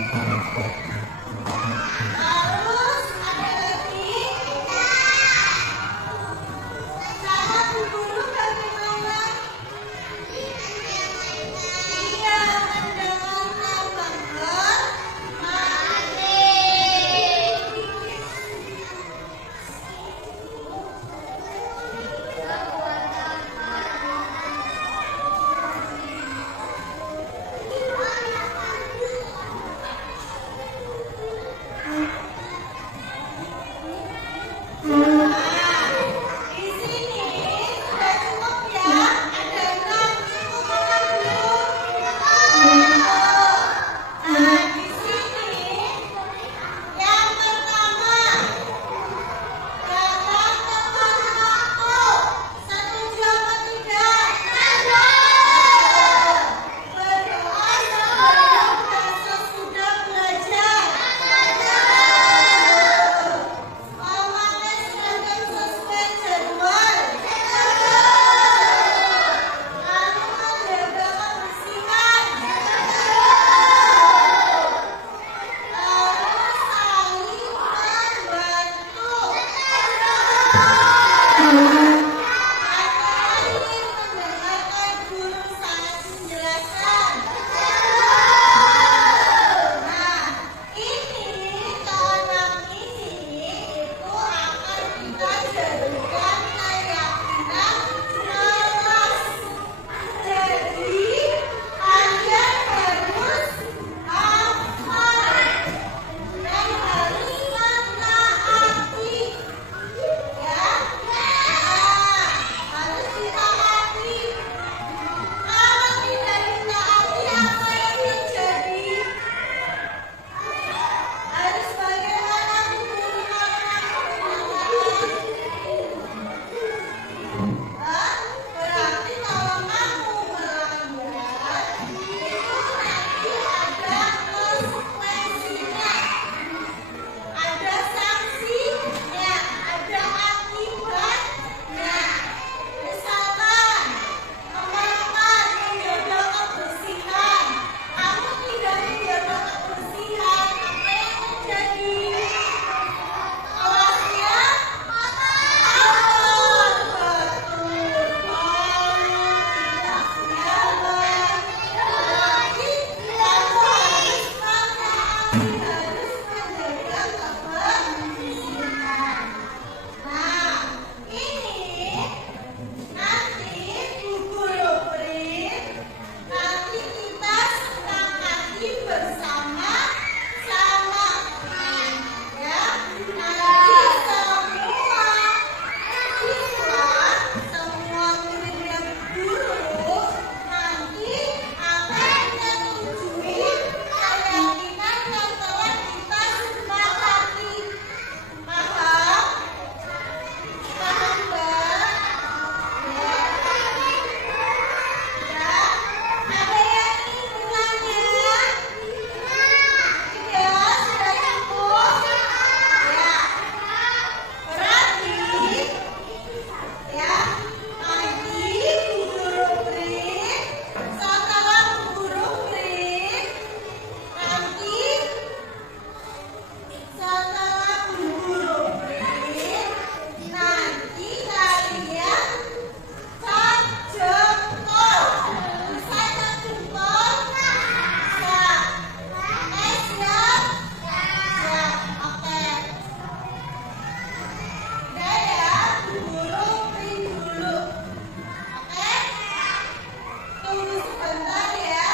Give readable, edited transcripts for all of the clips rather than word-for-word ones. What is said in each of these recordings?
Terus ada lagi. Cara berburu bagaimana? Iya, mendengarkan bermati. Di sini sudah cukup ya. Ada 6 cukup apa belum? Nah, di sini yang pertama datang teman aku. Setuju apa tidak? Berdoa sebelum dan sesudah belajar. Memakai seragam sesuai jadwal. Lalu menjaga kebersihan. Lalu saling membantu. Apakah ingin mendengarkan guru saya menjelaskan? Nah, ini keenam ini itu akan kita jadikan keyakinan jelas. Jadi kalian harus hafal dan harus menaati, ya. Harus ditaati. Kalau tidak ditaati apa yang terjadi? Harus bagaimana guru berarti kalau kamu melanggar itu nanti ada konsekuensinya, ada sanksinya, ada akibatnya. Misalkan teman-teman menjaga kebersihan, kamu tidak menjaga kebersihan, apa yang terjadi? Kelasnya kotor, betul. Lalu tidak nyaman. Berarti kamu harus menaati, harus menjaga kebersihan. Nah, ini nanti Bu Guru print, nanti kita sepakati bersama-sama, ya. Nanti semua murid dan guru nanti akan menyetujui keyakinan yang telah kita sepakati. Paham? Paham, Mbak? Ya. Ya. Ada yang ingin bertanya? Tidak, sudah cukup. Ya. Berarti, ya, nanti Bu Guru print, setelah Bu Guru print, nanti setelah Bu Guru print, nanti kalian cat jempol. Bisa cat jempol? Bisa. Siap? Siap. Oke. Udah ya, Bu Guru print dulu. Oke? Tunggu sebentar ya.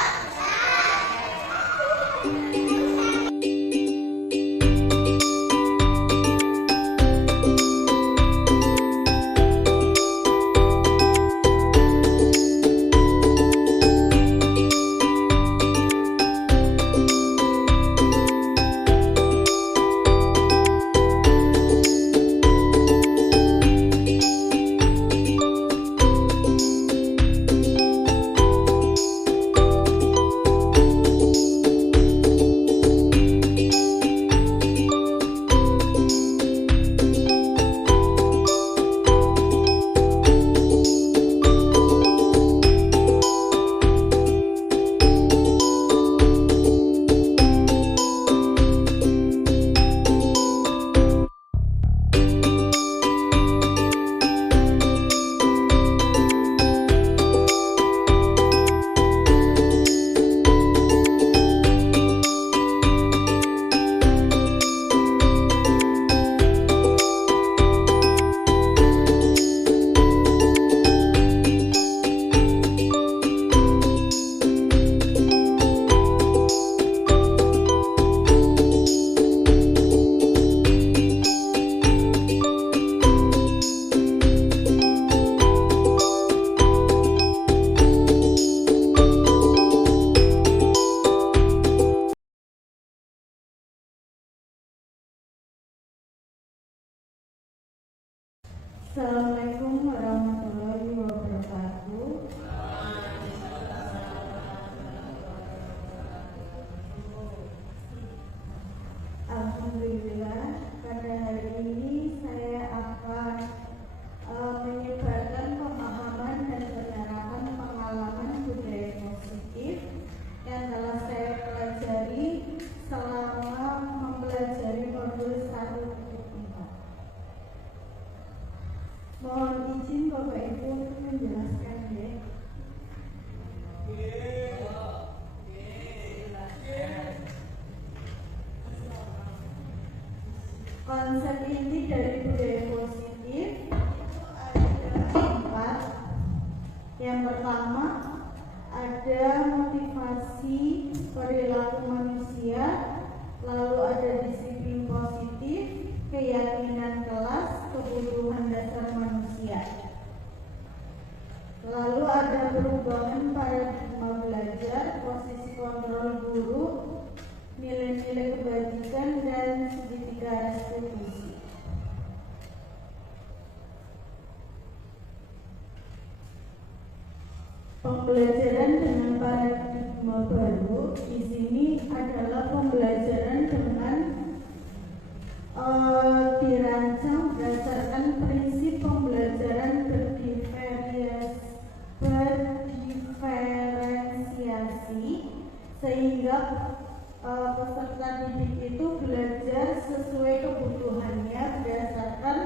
Assalamualaikum warahmatullahi wabarakatuh. Alhamdulillah, pada hari ini saya akan menyebarkan pemahaman dan penerapan pengalaman budaya positif yang telah saya pelajari selama mempelajari modul 1.4. Mohon izin Bapak Ibu untuk menjelaskan ya. Konsep inti dari budaya positif itu ada 4. Yang pertama ada motivasi perilaku manusia, lalu ada disiplin positif, keyakinan kelas, kebutuhan dasar manusia. Lalu ada perubahan paradigma belajar, posisi kontrol guru, nilai-nilai kebajikan, dan segitiga restitusi. Pembelajaran dengan paradigma baru di sini adalah pembelajaran dengan dirancang berdasarkan prinsip pembelajaran berdiferensiasi, sehingga peserta didik itu belajar sesuai kebutuhannya berdasarkan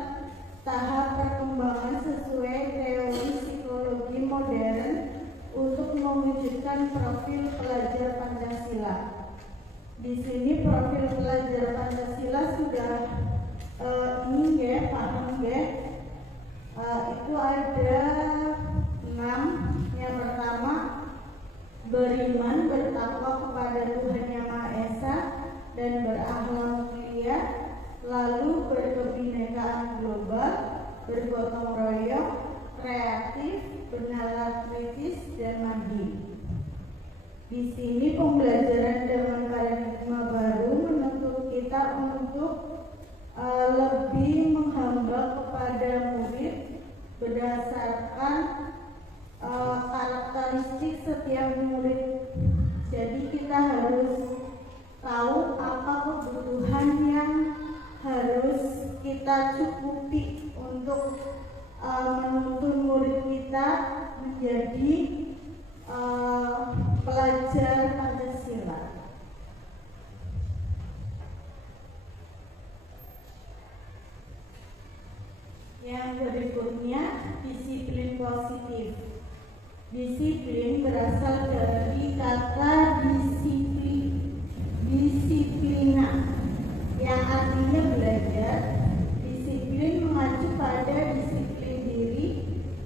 tahap perkembangan sesuai teori psikologi modern untuk mewujudkan profil pelajar Pancasila. Di sini profil pelajar Pancasila sudah ini ya, paham ya. Itu ada 6. Yang pertama, beriman, bertakwa kepada Tuhan Yang Maha Esa dan berakhlak mulia, lalu berkebinekaan global, bergotong royong, kreatif, bernalar kritis, dan mandiri. Di sini pembelajaran dengan paradigma baru menuntut kita untuk lebih menghamba kepada murid berdasarkan karakteristik setiap murid. Jadi kita harus tahu apa kebutuhan yang harus kita cukupi untuk menuntun murid kita menjadi pelajar Pancasila. Yang berikutnya, disiplin positif. Disiplin berasal dari kata disiplina yang artinya belajar. Disiplin mengacu pada disiplin diri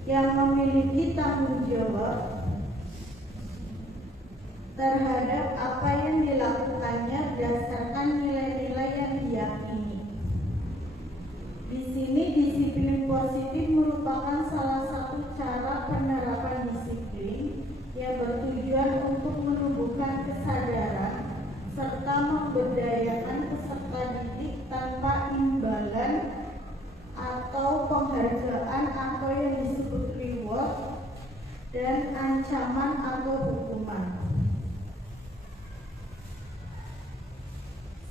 yang memiliki tanggung jawab terhadap apa yang dilakukannya berdasarkan nilai-nilai yang diyakini. Di sini disiplin positif merupakan salah satu cara penerapan disiplin yang bertujuan untuk menumbuhkan kesadaran serta memberdayakan peserta didik tanpa imbalan atau penghargaan atau yang disebut reward dan ancaman atau hukuman.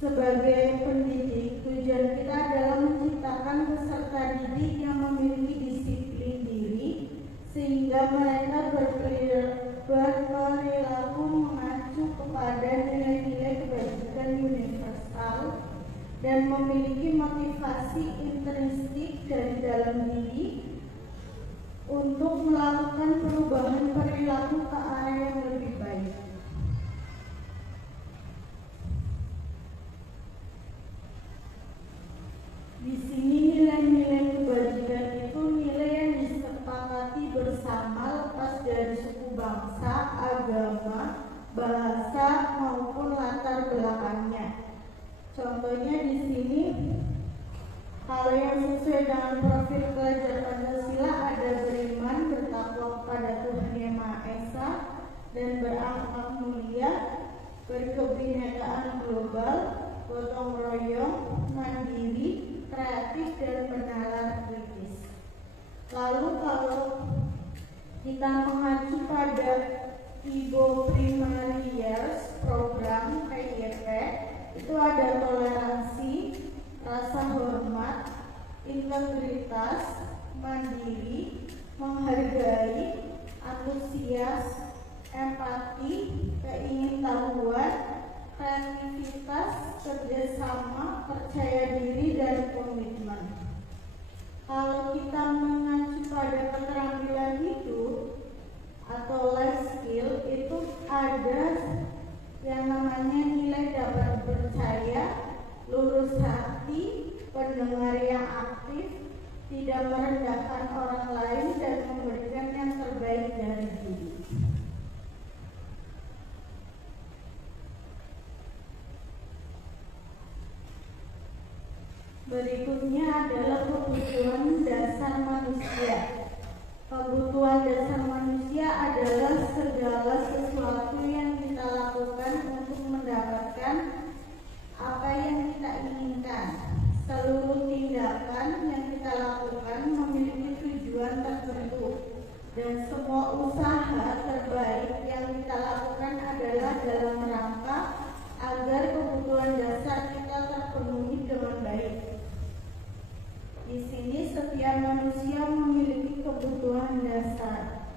Sebagai pendidik, tujuan kita adalah menciptakan peserta didik yang memiliki disiplin diri sehingga mereka berperilaku mengacu kepada nilai-nilai kebajikan universal dan memiliki motivasi intrinsik dari dalam diri untuk melakukan perubahan perilaku ke arah yang lebih baik. Di sini nilai-nilai kebajikan itu nilai yang disepakati bersama lepas dari suku bangsa, agama, bahasa maupun latar belakangnya. Contohnya di sini, kalau yang sesuai dengan profil pelajar Pancasila ada beriman, bertakwa kepada Tuhan Yang Maha Esa dan berakhlak mulia, berkebinekaan global, gotong royong, mandiri, kreatif, dan bernalar kritis. Lalu kalau kita mengacu pada Ibo Primary Years Program PYP, itu ada toleransi, rasa hormat, integritas, mandiri, menghargai, antusias, empati, keingintahuan, kreativitas, kerjasama, percaya diri, dan komitmen. Kalau kita mengacu pada keterampilan hidup atau life skill, itu ada yang namanya nilai dapat percaya, lurus hati, pendengar yang aktif, tidak merendahkan orang lain, dan memberikan yang terbaik dari diri. Berikutnya adalah kebutuhan dasar manusia. Kebutuhan dasar manusia adalah segala sesuatu yang kita lakukan untuk mendapatkan apa yang kita inginkan. Seluruh tindakan yang kita lakukan memiliki tujuan tertentu, dan semua usaha terbaik yang kita lakukan adalah dalam rangka agar kebutuhan dasar kita terpenuhi dengan baik. Di sini setiap manusia memiliki kebutuhan dasar.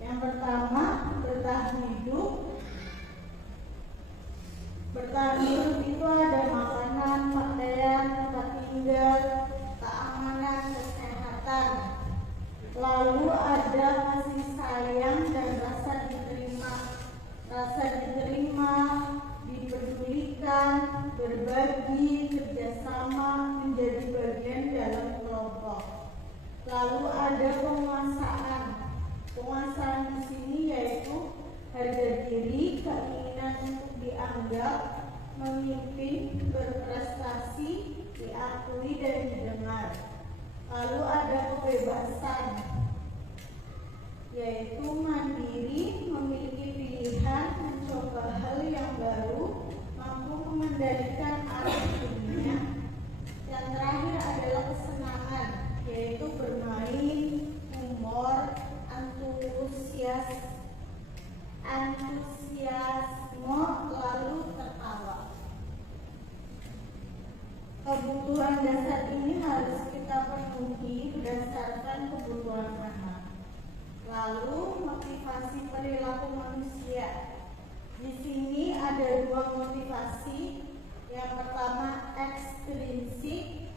Yang pertama, bertahan hidup. Bertahan hidup itu ada makanan, pakaian, tempat tinggal, keamanan, kesehatan. Lalu ada kasih sayang dan rasa diterima. Rasa diterima, dipedulikan, berbagi, kerjasama, menjadi bagian dalam kelompok. Lalu ada penguasaan. Penguasaan di sini yaitu harga diri, keinginan untuk dianggap, memimpin, berprestasi, diakui dan didengar. Lalu ada kebebasan, yaitu mandiri, memiliki pilihan, mencoba hal yang baru, mampu mengendalikan arus dunia. Yang terakhir adalah kesenangan, yaitu bermain, humor, antusiasme, lalu tertawa. Kebutuhan dasar ini harus kita penuhi berdasarkan kebutuhan anak. Lalu motivasi perilaku manusia. Di sini ada dua motivasi. Yang pertama ekstrinsik,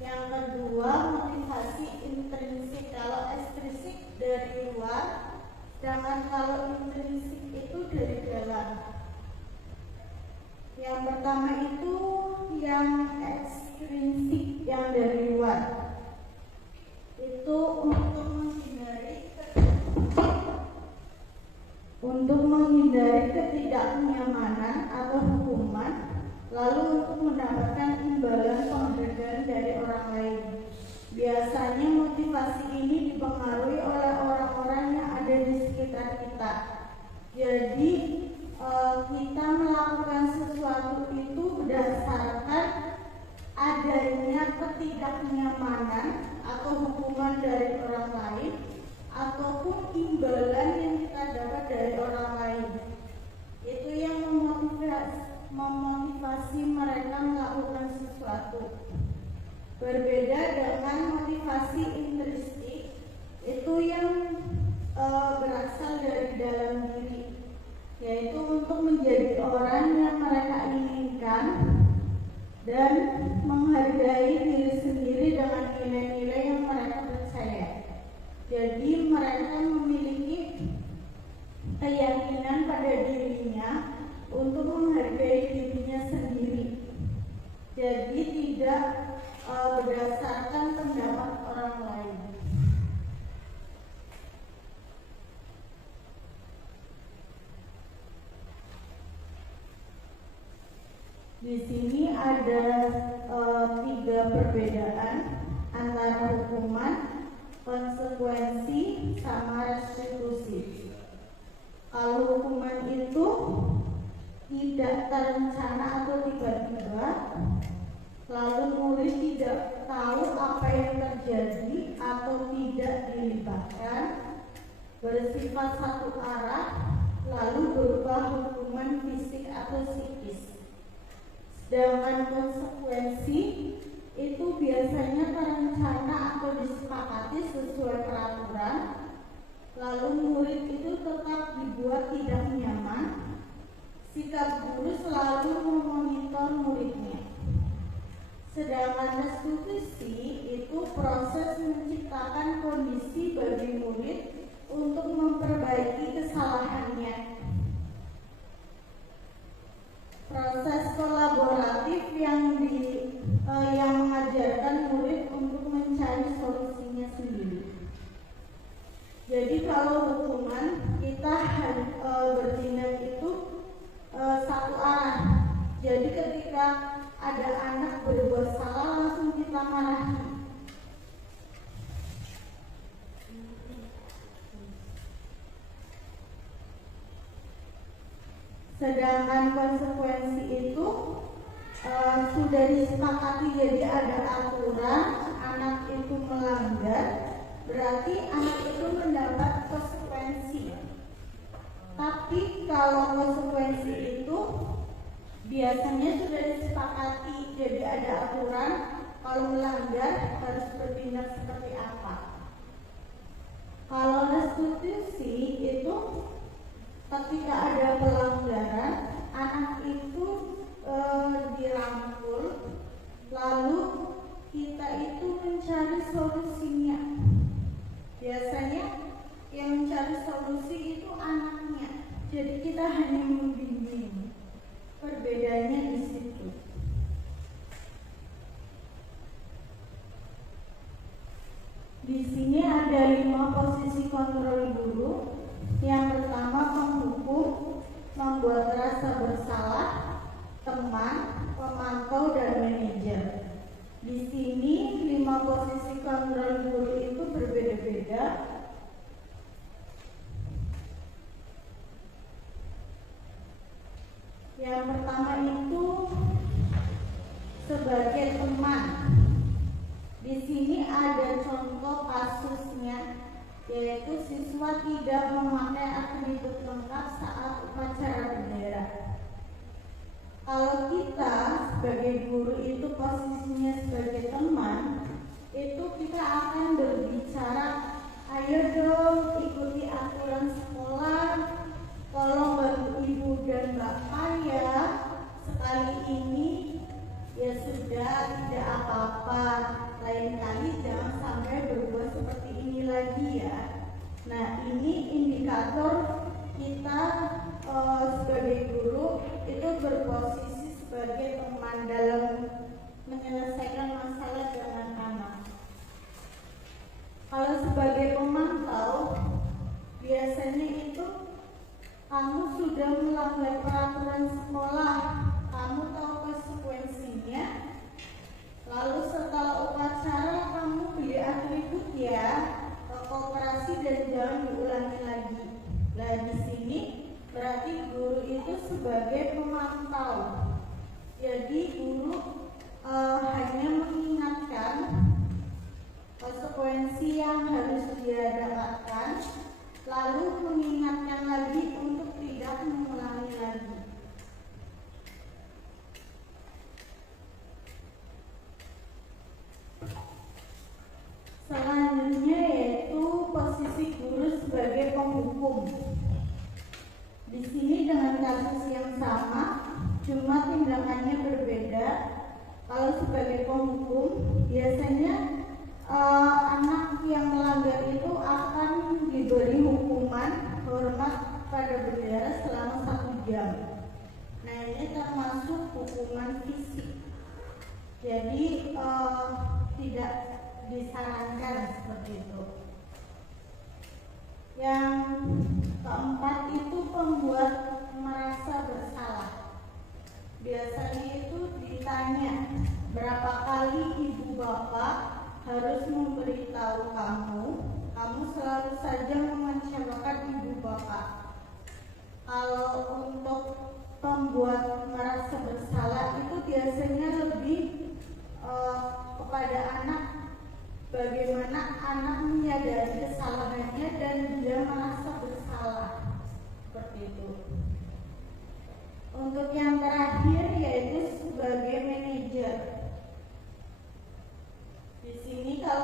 yang kedua motivasi intrinsik. Kalau ekstrinsik dari luar, sedangkan kalau intrinsik itu dari dalam. Yang pertama itu yang ekstrinsik, yang dari luar. Itu untuk menghindari ketidaknyamanan atau hukuman, lalu untuk mendapatkan imbalan penghargaan dari orang lain. Biasanya motivasi ini dipengaruhi oleh orang-orang yang ada di sekitar kita. Jadi kita melakukan sesuatu itu berdasarkan adanya ketidaknyamanan atau hukuman dari orang lain, ataupun imbalan yang kita dapat dari orang lain. Itu yang memotivasi mereka melakukan sesuatu. Berbeda dengan motivasi intrinsik, itu yang berasal dari dalam diri, yaitu untuk menjadi orang yang mereka inginkan dan menghargai diri sendiri dengan nilai-nilai yang mereka percaya. Jadi mereka memiliki keyakinan pada dirinya untuk menghargai dirinya sendiri. Jadi tidak berdasarkan pendapat orang lain. Di sini ada 3 perbedaan antara hukuman, konsekuensi, sama restitusi. Kalau hukuman itu tidak terencana atau tiba-tiba, lalu murid tidak tahu apa yang terjadi bersifat satu arah, lalu berupa hukuman fisik atau psikis. Sedangkan konsekuensi itu biasanya terencana atau disepakati sesuai peraturan, lalu murid itu tetap dibuat tidak nyaman. Sikap guru selalu memonitor muridnya. Sedangkan restitusi itu proses menciptakan kondisi bagi murid untuk memperbaiki kesalahannya. Proses kolaboratif yang mengajarkan murid untuk mencari solusinya sendiri. Jadi kalau hukuman kita bertindak itu satu arah. Jadi ketika ada anak berbuat salah langsung kita marahi. Sedangkan konsekuensi itu sudah disepakati, jadi ada aturan, anak itu melanggar, berarti anak itu mendapat konsekuensi. Tapi kalau konsekuensi itu biasanya sudah disepakati, jadi ada aturan, kalau melanggar harus bertindak seperti apa. Kalau restitusi itu ketika ada pelanggaran, anak itu dirangkul, lalu kita itu mencari solusinya. Biasanya yang mencari solusi itu anaknya, jadi kita hanya membimbing. Perbedaannya di situ. Di sini ada 5 posisi kontrol guru. Yang pertama penghukum, membuat rasa bersalah, teman, pemantau, dan manajer. Di sini 5 posisi kontrol guru itu berbeda-beda. Yang pertama itu sebagai teman. Di sini ada contoh kasusnya, yaitu siswa tidak memakai atribut lengkap saat upacara bendera. Kalau kita sebagai guru itu posisinya sebagai teman, itu kita akan berbicara, ayo dong ikuti aturan sekolah, tolong bantu ibu dan bapak ya, sekali ini ya sudah tidak apa-apa, lain kali jangan sampai berbuat seperti ini lagi ya. Nah, ini indikator kita sebagai guru itu berposisi sebagai teman dalam menyelesaikan masalah dengan anak. Kalau sebagai pemantau, biasanya itu kamu sudah melanggar peraturan sekolah, kamu tahu konsekuensinya. Lalu setelah upacara kamu beli atribut ya, kooperasi dan jangan diulangi lagi. Nah di sini berarti guru itu sebagai pemantau. Jadi guru hanya mengingatkan konsekuensi yang harus dia dapatkan, lalu mengingatkan lagi untuk tidak mengulangi lagi. Selanjutnya yaitu posisi guru sebagai penghukum. Di sini dengan kasus yang sama, cuma tindakannya berbeda. Kalau sebagai penghukum, biasanya anak yang melanggar itu akan diberi hukuman hormat pada bendera selama 1 jam. Nah ini termasuk hukuman fisik. Jadi tidak disarankan seperti itu. Yang keempat itu pembuat merasa bersalah. Biasanya itu ditanya, berapa kali ibu bapak harus memberitahu kamu selalu saja mengecewakan ibu bapak. Kalau untuk pembuat merasa bersalah itu biasanya lebih kepada anak, bagaimana anak menyadari kesalahannya dan dia merasa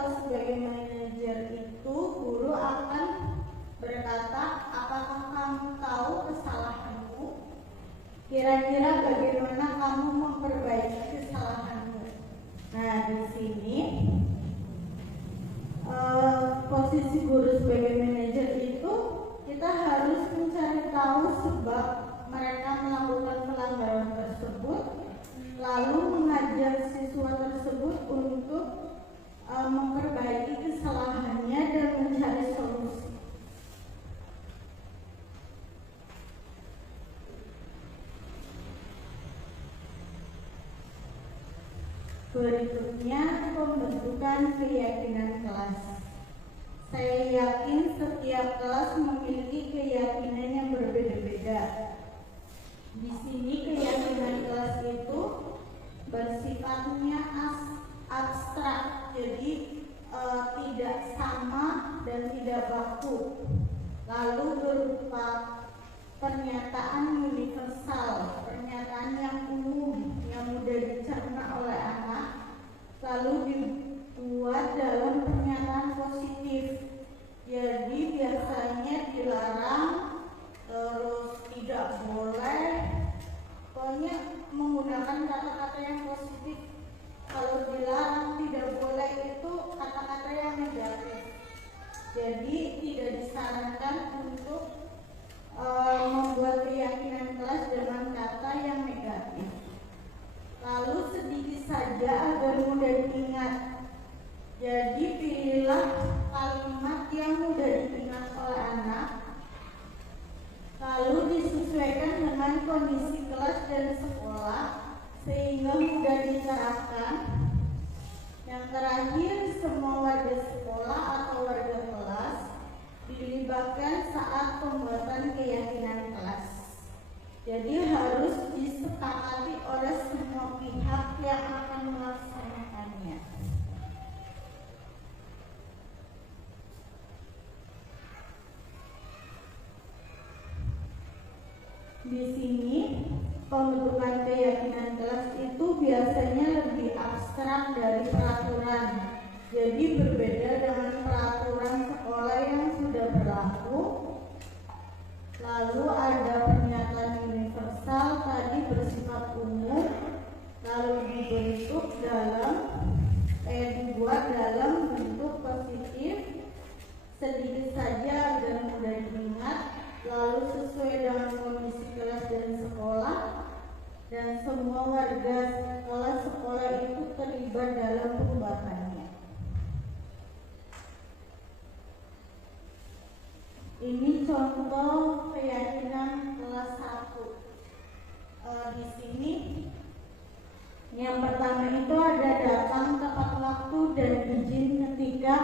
kalau sebagai manajer itu guru akan berkata, apakah kamu tahu kesalahanmu? Kira-kira bagaimana kamu memperbaiki kesalahanmu? Nah, di sini posisi guru sebagai manajer itu kita harus mencari tahu sebab mereka melakukan pelanggaran tersebut, lalu mengajak siswa tersebut untuk memperbaiki kesalahannya dan mencari solusi. Berikutnya, pembentukan keyakinan kelas. Saya yakin setiap kelas memiliki keyakinan yang berbeda-beda. Di sini keyakinan kelas itu bersifatnya abstrak, jadi tidak sama dan tidak baku. Lalu berupa pernyataan universal, pernyataan yang umum yang mudah dicerna oleh anak, lalu dibuat dalam pernyataan positif. Jadi biasanya dilarang, terus tidak boleh, pokoknya menggunakan kata-kata yang positif. Kalau dilarang tidak boleh itu kata-kata yang negatif. Jadi tidak disarankan untuk membuat keyakinan kelas dengan kata yang negatif. Lalu sedikit saja agar mudah diingat. Jadi pilihlah kalimat yang mudah diingat oleh anak, lalu disesuaikan dengan kondisi kelas dan sekolah sehingga mudah diterapkan. Yang terakhir, semua warga sekolah atau warga kelas dilibatkan saat pembuatan keyakinan kelas. Jadi harus disepakati oleh semua pihak yang akan melaksanakannya. Di sini pembentukan keyakinan kelas itu biasanya lebih abstrak dari peraturan. Jadi berbeda dengan peraturan sekolah yang sudah berlaku. Lalu ada pernyataan universal tadi bersifat umum, lalu dibuat dalam bentuk positif, sedikit saja agar mudah diingat, lalu sesuai dengan kondisi kelas dan sekolah, dan semua warga kelas sekolah itu terlibat dalam pembuatannya. Ini contoh keyakinan kelas 1. Di sini yang pertama itu ada datang tepat waktu dan izin ketika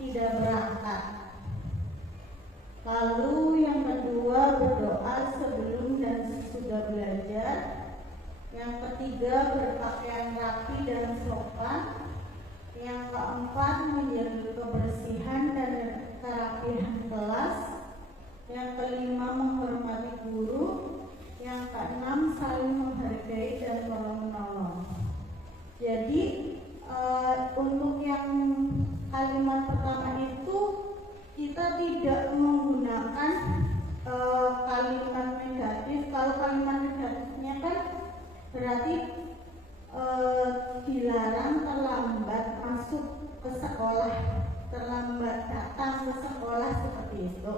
tidak berangkat. Lalu yang kedua berdoa sebelum dan sesudah belajar. Yang ketiga berpakaian rapi dan sopan. Yang keempat menjaga kebersihan dan kerapihan kelas. Yang kelima menghormati guru. Yang keenam saling menghargai dan tolong-menolong. Jadi untuk yang kalimat pertama itu kita tidak menggunakan kalimat negatif. Kalau kalimat negatifnya kan berarti dilarang terlambat masuk ke sekolah, terlambat datang ke sekolah seperti itu.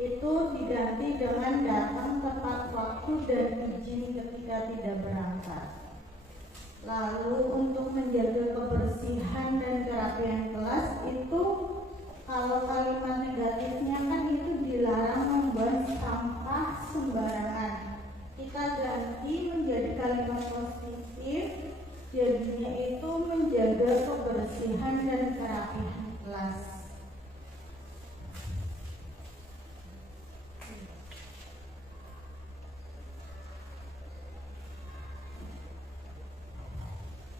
Itu diganti dengan datang tepat waktu dan izin ketika tidak berangkat. Lalu untuk menjaga kebersihan dan kerapian kelas itu, kalau kalimat negatifnya kan itu dilarang membuang sampah sembarangan. Kita ganti menjadi kalimat positif, jadinya itu menjaga kebersihan dan kerapihan kelas.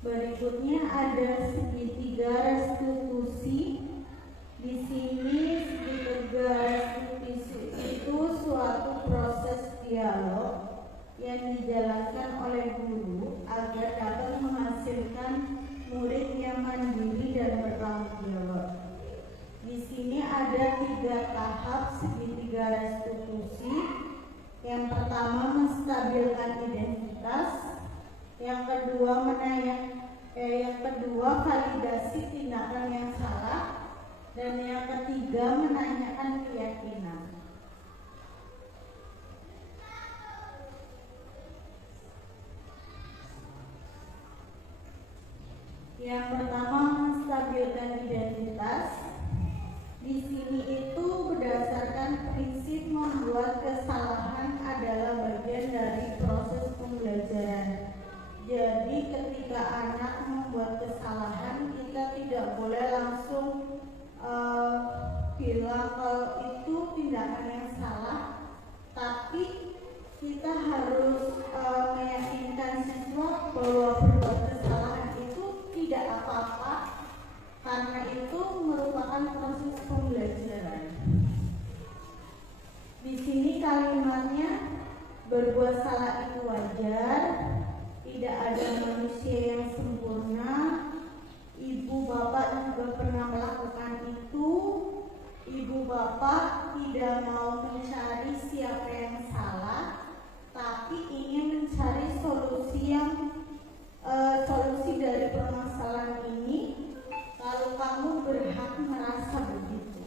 Berikutnya ada segitiga restitusi. Di sini segitiga restitusi itu suatu proses dialog yang dijalankan oleh guru agar dapat menghasilkan murid yang mandiri dan bertanggung pertama menstabilkan identitas, yang kedua validasi tindakan yang salah, dan yang ketiga menanyakan keyakinan. Yang pertama menstabilkan identitas. Di sini itu berdasarkan prinsip membuat kesalahan adalah bagian dari proses pembelajaran. Jadi ketika anak membuat kesalahan, kita tidak boleh langsung bilang kalau itu tindakan yang salah, tapi kita harus meyakinkan siswa bahwa berbuat kesalahan itu tidak apa-apa, karena itu merupakan proses pembelajaran. Di sini kalimatnya, berbuat salah itu wajar, tidak ada manusia yang sempurna, ibu bapak juga pernah melakukan itu, ibu bapak tidak mau mencari siapa yang salah, tapi ingin mencari solusi dari permasalahan ini. Kalau kamu berhak merasa begitu.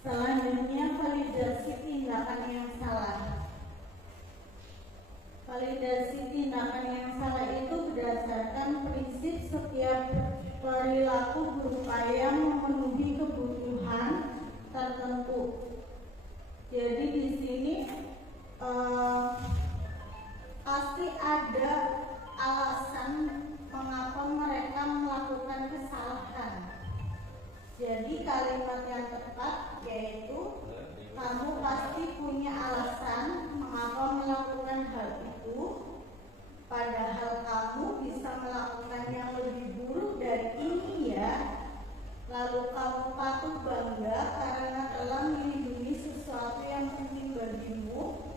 Selanjutnya validasi tindakan yang salah. Validasi tindakan yang salah itu berdasarkan prinsip setiap perilaku berupaya memenuhi kebutuhan tertentu. Jadi di sini pasti ada alasan mengapa mereka melakukan kesalahan. Jadi kalimat yang tepat yaitu, kamu pasti punya alasan mengapa melakukan hal itu, padahal kamu bisa melakukan yang lebih buruk dari ini ya. Lalu kamu patut bangga karena telah melindungi sesuatu yang penting bagimu.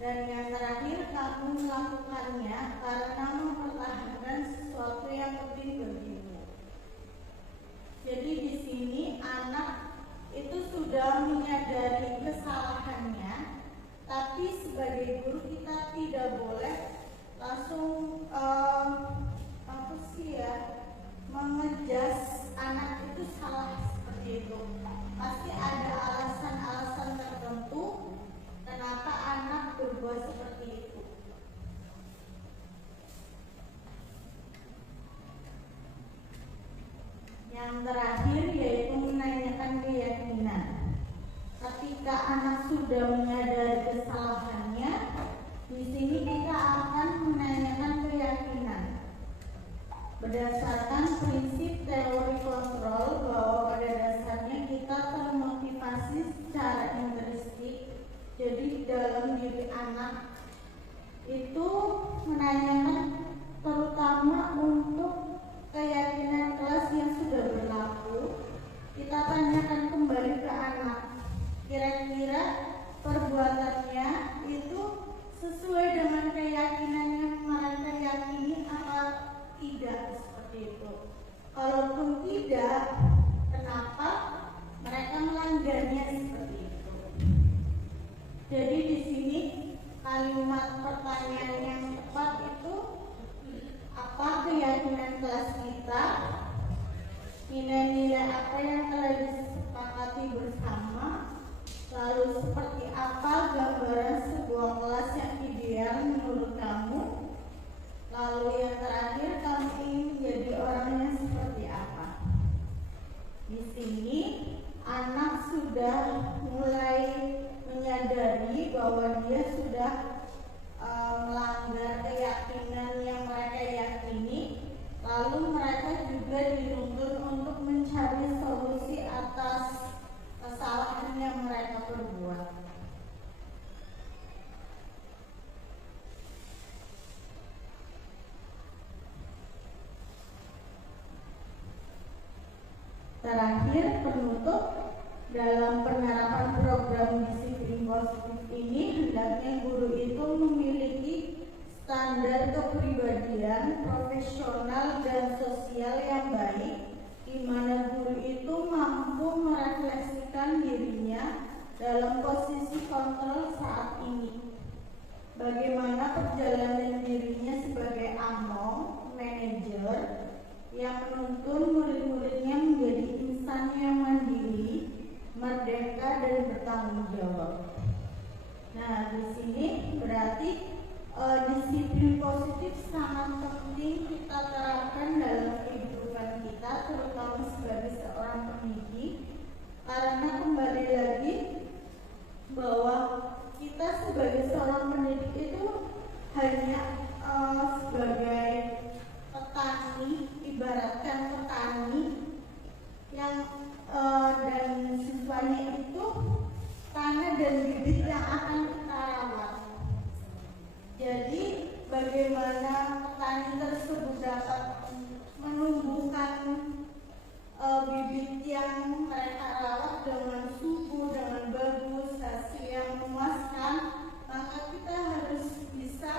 Dan yang terakhir, kamu melakukannya karena mempertahankan sesuatu yang penting bagimu. Jadi di sini anak itu sudah menyadari kesalahannya, tapi sebagai guru kita tidak boleh langsung mengejas anak itu salah seperti itu. Pasti ada alasan-alasan tertentu kenapa anak berbuat seperti itu. Yang terakhir yaitu menanyakan keyakinan. Ketika anak sudah menyadari kesalahannya, di sini kita akan menanyakan keyakinan. Berdasarkan prinsip teori kontrol bahwa pada dasarnya kita termotivasi secara intrinsik. Jadi dalam diri anak itu menanyakan terutama untuk keyakinan kelas yang sudah berlaku. Kita tanyakan kembali ke anak, kira-kira perbuatannya itu sesuai dengan keyakinan yang mereka yakini apa tidak, seperti itu. Kalaupun tidak, kenapa mereka melanggarnya seperti itu? Jadi di sini kalimat pertanyaan yang tepat itu, apa keyakinan kelas kita, nilai-nilai apa yang telah disepakati bersama, lalu seperti apa gambaran sebuah kelas yang ideal menurut kamu, lalu yang terakhir, kamu ingin menjadi orang yang seperti apa. Di sini anak sudah mulai menyadari bahwa dia sudah melanggar keyakinan yang mereka yakini, lalu mereka juga dituntut untuk mencari solusi atas kesalahan yang mereka perbuat. Terakhir, penutup, dalam penerapan program disiplin positif ini, hendaknya guru itu memiliki standar kepribadian, profesional dan sosial yang baik, di mana guru mampu merefleksikan dirinya dalam posisi kontrol saat ini. Bagaimana perjalanan dirinya sebagai among, manajer, yang menuntun murid-muridnya menjadi insan yang mandiri, merdeka, dan bertanggung jawab. Nah, di sini berarti disiplin positif sangat penting kita terapkan dalam kehidupan kita, terutama sebagai seorang pendidik, karena kembali lagi bahwa kita sebagai seorang pendidik itu hanya sebagai petani, ibaratkan petani yang dan siswanya itu tanah dan bibit yang akan kita rawat. Jadi bagaimana petani tersebut dapat menumbuhkan bibit yang mereka rawat dengan subur, dengan bagus, hasil yang memuaskan, maka kita harus bisa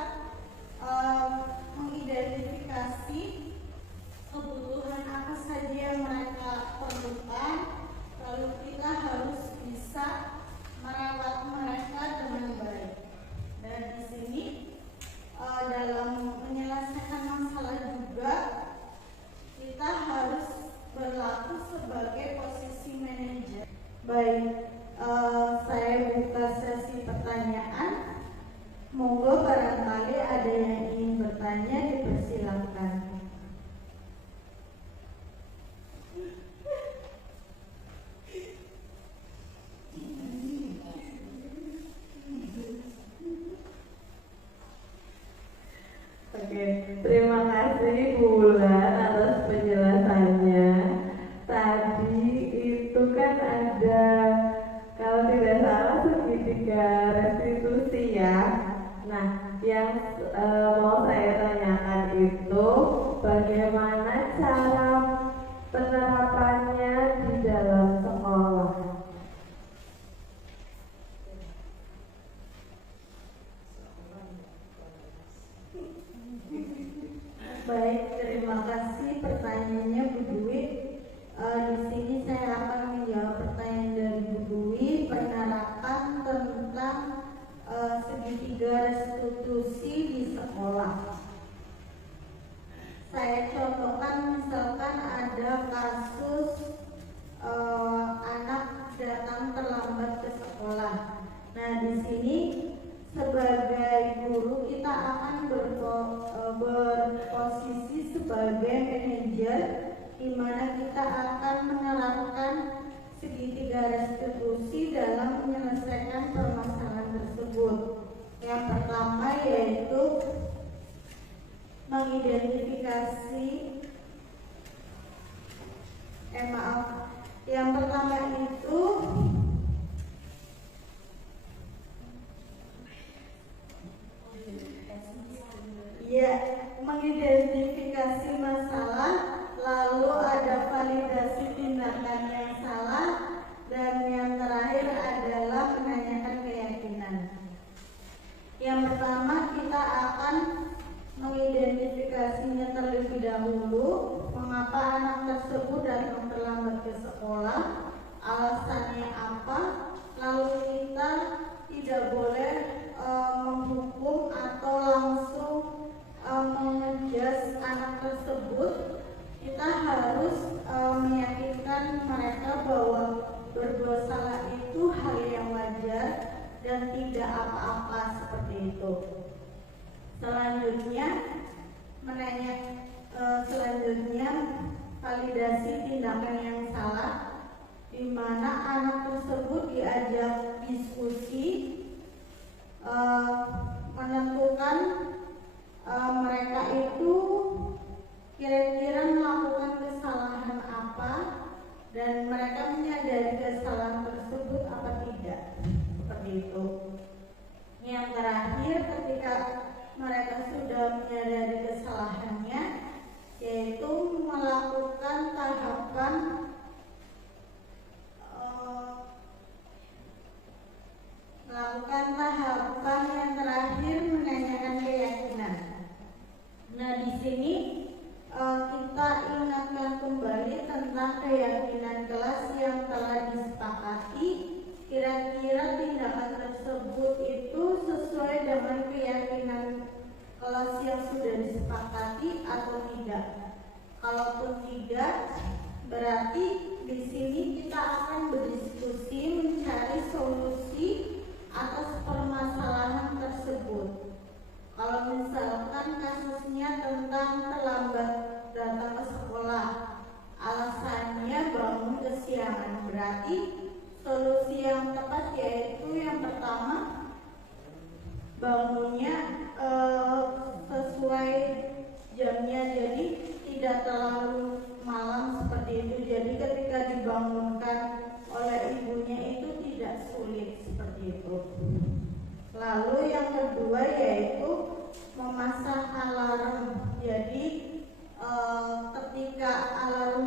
mengidentifikasi kebutuhan apa saja yang mereka perlukan, lalu kita harus bisa merawat mereka dengan baik. Dan di sini dalam menyelesaikan masalah juga kita harus berlaku sebagai posisi manajer. Baik, saya buka sesi pertanyaan. Monggo barangkali ada yang ingin bertanya, dipersilakan. Oke, terima kasih Bu Wulan atas penjelasannya. Tadi itu kan ada, kalau tidak salah, segitiga restitusi ya. Nah, yang mau saya tanyakan itu bagaimana cara penerapannya di dalam sekolah. Baik, terima kasih pertanyaannya Bu Dwi. Di sini saya akan menjawab pertanyaan dari Bu Dwi, penerapan tentang segitiga restitusi di sekolah. Saya contohkan misalkan ada kasus anak datang terlambat ke sekolah. Nah, di sini sebagai guru kita akan berposisi sebagai manajer, di mana kita akan menerapkan segitiga restitusi dalam menyelesaikan permasalahan tersebut. Yang pertama yaitu mengidentifikasi yang pertama itu mengidentifikasi masalah, lalu ada validasi tindakan yang salah, dan yang terakhir adalah menanyakan keyakinan. Yang pertama kita akan mengidentifikasinya terlebih dahulu, mengapa anak tersebut datang terlambat ke sekolah, alasannya apa, lalu kita tidak boleh menghukum atau langsung mengejudge anak tersebut. Kita harus meyakinkan mereka bahwa berdosalah itu hal yang wajar dan tidak apa-apa seperti itu. Selanjutnya validasi tindakan yang salah, di mana anak tersebut diajak diskusi, menentukan mereka itu kira-kira melakukan kesalahan apa dan mereka menyadari kesalahan tersebut apa tidak, seperti itu. Yang terakhir, ketika mereka sudah menyadari kesalahannya, yaitu melakukan tahapan yang terakhir, menanyakan keyakinan. Nah, di sini kita Berarti di sini kita akan berdiskusi mencari solusi atas permasalahan tersebut. Kalau misalkan kasusnya tentang terlambat datang ke sekolah, alasannya bangun kesiangan, berarti solusi yang tepat yaitu yang pertama, bangunnya sesuai jamnya, jadi tidak terlalu malam seperti itu. Jadi ketika dibangunkan oleh ibunya itu tidak sulit seperti itu. Lalu yang kedua yaitu memasang alarm. Jadi ketika alarm